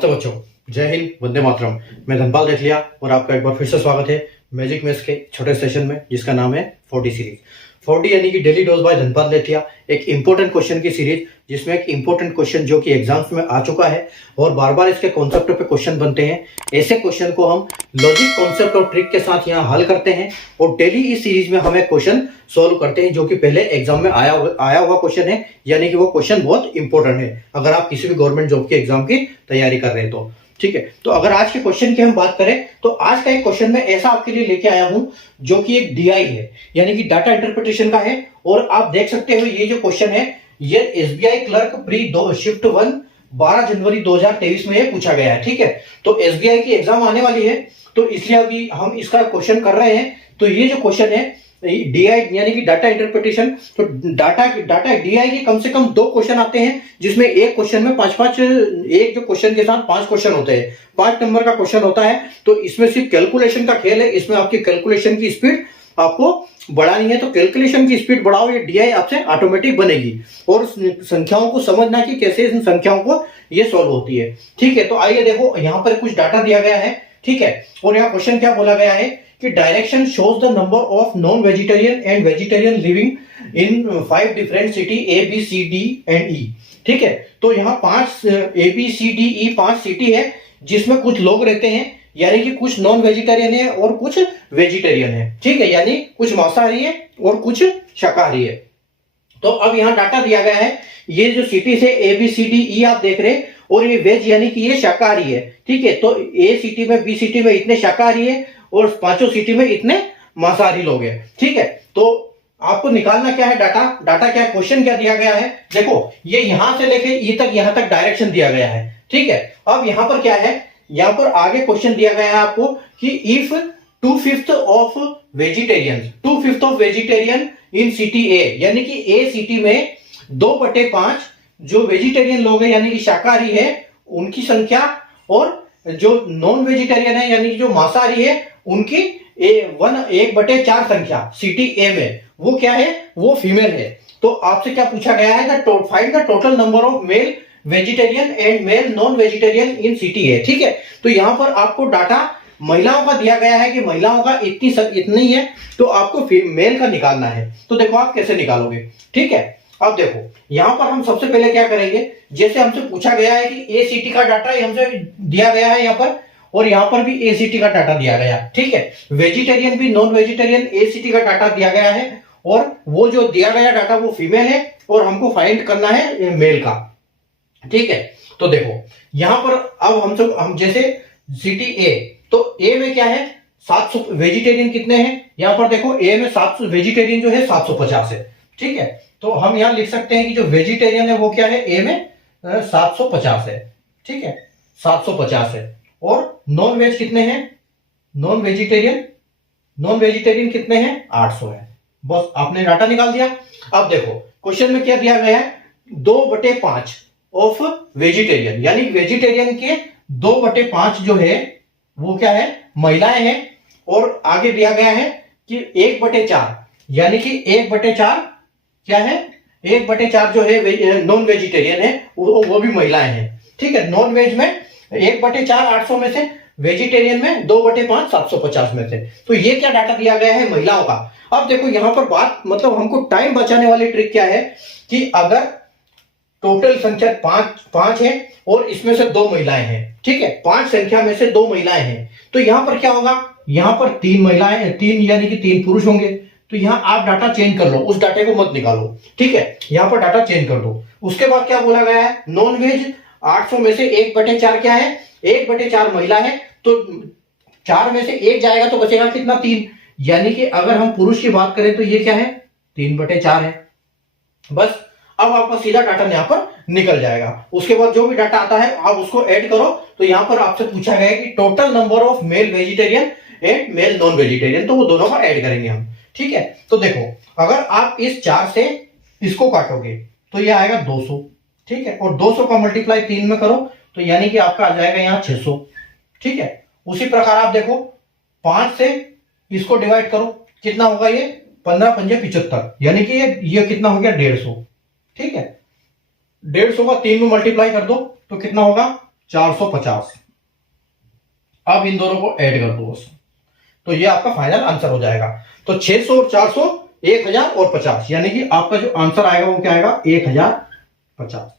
नमस्ते बच्चों, जय हिंद, वंदे मातरम। मैं धनपाल देथलिया और आपका एक बार फिर से स्वागत है मैजिक मैथ्स के छोटे सेशन में, जिसका नाम है 40 सीरीज। 40 यानी कि डेली डोज बाय धनपाल देथलिया, एक इंपॉर्टेंट क्वेश्चन की सीरीज, जिसमें एक इंपॉर्टेंट क्वेश्चन जो कि एग्जाम्स में आ चुका है और बार बार इसके कॉन्सेप्ट पे क्वेश्चन बनते हैं। ऐसे क्वेश्चन को हम लॉजिक, कॉन्सेप्ट और ट्रिक के साथ यहाँ हल करते हैं और डेली इस सीरीज में हम एक क्वेश्चन सोल्व करते हैं जो कि पहले एग्जाम में आया हुआ क्वेश्चन है, यानी कि वो क्वेश्चन बहुत इंपॉर्टेंट है अगर आप किसी भी गवर्नमेंट जॉब के एग्जाम की तैयारी कर रहे हैं तो। ठीक है, तो अगर आज के क्वेश्चन की हम बात करें तो आज का एक क्वेश्चन मैं ऐसा आपके लिए लेके आया हूं जो कि एक डीआई है, यानी कि डाटा इंटरप्रिटेशन का है। और आप देख सकते हो ये जो क्वेश्चन है ये एसबीआई क्लर्क प्री शिफ्ट 1 12 जनवरी 2023 में ये पूछा गया है। ठीक है, तो एसबीआई की एग्जाम आने वाली है तो इसलिए अभी हम इसका क्वेश्चन कर रहे हैं। तो ये जो क्वेश्चन है डीआई यानी कि डाटा इंटरप्रिटेशन, तो डाटा डीआई के कम से कम 2 क्वेश्चन आते हैं, जिसमें एक क्वेश्चन में 5-5 एक जो क्वेश्चन के साथ 5 क्वेश्चन होते हैं, 5 नंबर का क्वेश्चन होता है। तो इसमें सिर्फ कैलकुलेशन का खेल है, इसमें आपकी कैलकुलेशन की स्पीड आपको बढ़ानी है, तो कैलकुलेशन की स्पीड बढ़ाओ, ये डीआई आपसे ऑटोमेटिक बनेगी। और संख्याओं को समझना कि कैसे इन संख्याओं को ये सॉल्व होती है। ठीक है, तो आइए देखो, यहाँ पर कुछ डाटा दिया गया है। ठीक है, और यहाँ क्वेश्चन क्या बोला गया है कि direction shows the number of non vegetarian and vegetarian living in 5 different city A B C D and E. ठीक है, तो यहाँ 5 A B C D E 5 city है जिसमें कुछ लोग रहते हैं, यानी कि कुछ नॉन वेजिटेरियन है और कुछ वेजिटेरियन है। ठीक है, यानी कुछ मांसाहारी है और कुछ शाकाहारी है। तो अब यहाँ डाटा दिया गया है, ये जो सिटी से ए बी सी डी ई आप देख रहे हैं, और ये वेज यानी कि ये शाकाहारी है। ठीक है, तो ए सिटी में बी सिटी में इतने शाकाहारी है और 5 सिटी में इतने मांसाहारी लोग हैं। ठीक है, तो आपको निकालना क्या है, डाटा क्या है, क्वेश्चन क्या दिया गया है। देखो, ये यहां से लेके ये तक, यहां तक डायरेक्शन दिया गया है। ठीक है, अब यहां पर क्या है, यहां पर आगे क्वेश्चन दिया गया है आपको कि if 2/5 of vegetarian in city A, यानी कि ए सिटी में 2/5 जो वेजिटेरियन लोग हैं यानी कि शाकाहारी है उनकी संख्या, और जो नॉन वेजिटेरियन है यानी कि जो मांसाहारी है उनकी 1/4 संख्या सिटी ए में वो क्या है, वो फीमेल है। तो आपसे क्या पूछा गया है, find the total number of male vegetarian and male non vegetarian in city A. ठीक है, तो यहां पर आपको डाटा महिलाओं का दिया गया है कि महिलाओं का इतनी है, तो आपको मेल का निकालना है। तो देखो आप कैसे निकालोगे। ठीक है, अब देखो यहां पर हम सबसे पहले क्या करेंगे, जैसे हमसे पूछा गया है कि ए सिटी का डाटा हमसे दिया गया है यहाँ पर, और यहाँ पर भी ए सिटी का डाटा दिया गया। ठीक है, वेजिटेरियन भी नॉन वेजिटेरियन ए सिटी का डाटा दिया गया है, और वो जो दिया गया डाटा वो फीमेल है और हमको फाइंड करना है मेल का। ठीक है, तो देखो यहां पर अब हम जैसे सिटी ए, तो ए में क्या है 700 वेजिटेरियन कितने हैं, यहां पर देखो ए में 700 वेजिटेरियन जो है 750 है। ठीक है, तो हम यहां लिख सकते हैं कि जो वेजिटेरियन है वो क्या है, ए में 750 है। ठीक है, 750 है। और नॉन वेज कितने हैं, नॉन वेजिटेरियन कितने हैं, 800 है। बस आपने डाटा निकाल दिया। अब देखो क्वेश्चन में क्या दिया गया है, 2/5 ऑफ वेजिटेरियन, यानी वेजिटेरियन के 2/5 जो है वो क्या है, महिलाएं हैं। और आगे दिया गया है कि 1/4, यानी कि 1/4 क्या है, 1/4 जो है नॉन वेजिटेरियन है, वो भी महिलाएं हैं। ठीक है, नॉन वेज में 1/4 800 में से, वेजिटेरियन में 2/5 750 में से। तो ये क्या डाटा दिया गया है, महिलाओं का। अब देखो यहां पर बात, मतलब हमको टाइम बचाने वाली ट्रिक क्या है कि अगर टोटल संख्या 5 है और इसमें से 2 महिलाएं हैं। ठीक है, 5 संख्या में से 2 महिलाएं हैं, तो यहां पर क्या होगा, यहां पर 3 महिलाएं, 3 यानी कि 3 पुरुष होंगे। तो यहां आप डाटा चेंज कर लो, उस डाटे को मत निकालो। ठीक है, यहां पर डाटा चेंज कर दो। उसके बाद क्या बोला गया है, नॉन वेज 800 में से 1/4 क्या है, 1/4 महिला है, तो 4 में से 1 जाएगा तो बचेगा कितना, 3। यानी कि अगर हम पुरुष की बात करें तो ये क्या है, 3/4 है। बस अब आपका सीधा डाटा यहां पर निकल जाएगा। उसके बाद जो भी डाटा आता है आप उसको ऐड करो। तो यहां पर आपसे पूछा गया है कि total number of male vegetarian and male non vegetarian, तो वो दोनों का ऐड करेंगे हम। ठीक है, तो देखो अगर आप इस 4 से इसको काटोगे तो ये आएगा 200। ठीक है, और 200 का मल्टीप्लाई 3 में करो तो यानी कि आपका आ जाएगा यहाँ 600। ठीक है, उसी प्रकार आप देखो 5 से इसको डिवाइड करो, कितना होगा ये, 15×5 = 75, यानी कि ये कितना हो गया, 150। ठीक है, 150 का 3 में मल्टीप्लाई कर दो तो कितना होगा, 450। अब इन दोनों को ऐड कर दो, तो ये आपका फाइनल आंसर हो जाएगा। तो 600 और 400, 1000 और 50, यानी कि आपका जो आंसर आएगा वो क्या आएगा, 1050।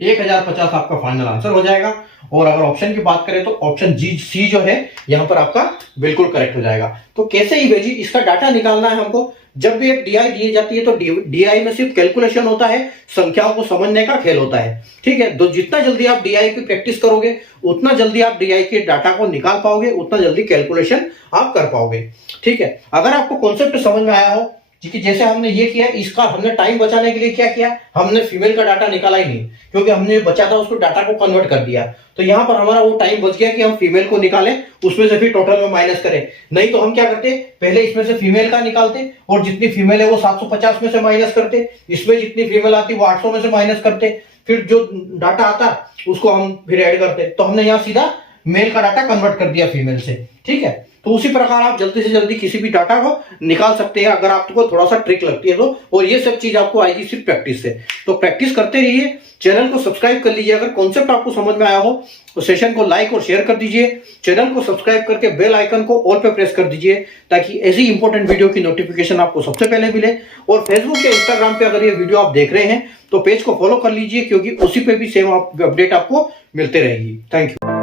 1050 आपका फाइनल आंसर हो जाएगा। और अगर ऑप्शन की बात करें तो ऑप्शन जी सी जो है यहां पर आपका बिल्कुल करेक्ट हो जाएगा। तो कैसे ही भेजी इसका डाटा निकालना है हमको। जब भी एक डीआई दी जाती है तो डीआई में सिर्फ कैलकुलेशन होता है, संख्याओं को समझने का खेल होता है, ठीक है। तो जितना जल्दी आप डीआई की प्रैक्टिस करोगे उतना जल्दी आप डीआई के डाटा को निकाल पाओगे, उतना जल्दी कैलकुलेशन आप कर पाओगे, ठीक है। अगर आपको कॉन्सेप्ट समझ में आया हो कि जैसे हमने ये किया, इसका हमने टाइम बचाने के लिए क्या किया, हमने फीमेल का डाटा निकाला ही नहीं, क्योंकि हमने बचा था उसको डाटा को कन्वर्ट कर दिया। तो यहां पर हमारा वो टाइम बच गया कि हम फीमेल को निकालें, उसमें से फिर टोटल में माइनस करें। नहीं तो हम क्या करते, पहले इसमें से फीमेल का निकालते और जितनी फीमेल है वो 750 में से माइनस करते, इसमें जितनी फीमेल आती वो 800 में से माइनस करते, फिर जो डाटा आता उसको हम फिर ऐड करते। तो हमने यहाँ सीधा मेल का डाटा कन्वर्ट कर दिया फीमेल से, ठीक है। तो उसी प्रकार आप जल्दी से जल्दी किसी भी डाटा को निकाल सकते हैं अगर आपको थोड़ा सा ट्रिक लगती है तो। और ये सब चीज आपको आएगी सिर्फ प्रैक्टिस से। तो प्रैक्टिस करते रहिए, चैनल को सब्सक्राइब कर लीजिए। अगर कॉन्सेप्ट आपको समझ में आया हो तो सेशन को लाइक और शेयर कर दीजिए, चैनल को सब्सक्राइब करके बेल आइकन को ऑल पे प्रेस कर दीजिए ताकि ऐसी इंपॉर्टेंट वीडियो की नोटिफिकेशन आपको सबसे पहले मिले। और फेसबुक या इंस्टाग्राम पे अगर ये वीडियो आप देख रहे हैं तो पेज को फॉलो कर लीजिए, क्योंकि उसी पे भी सेम अपडेट आपको मिलते रहेगी। Thank you.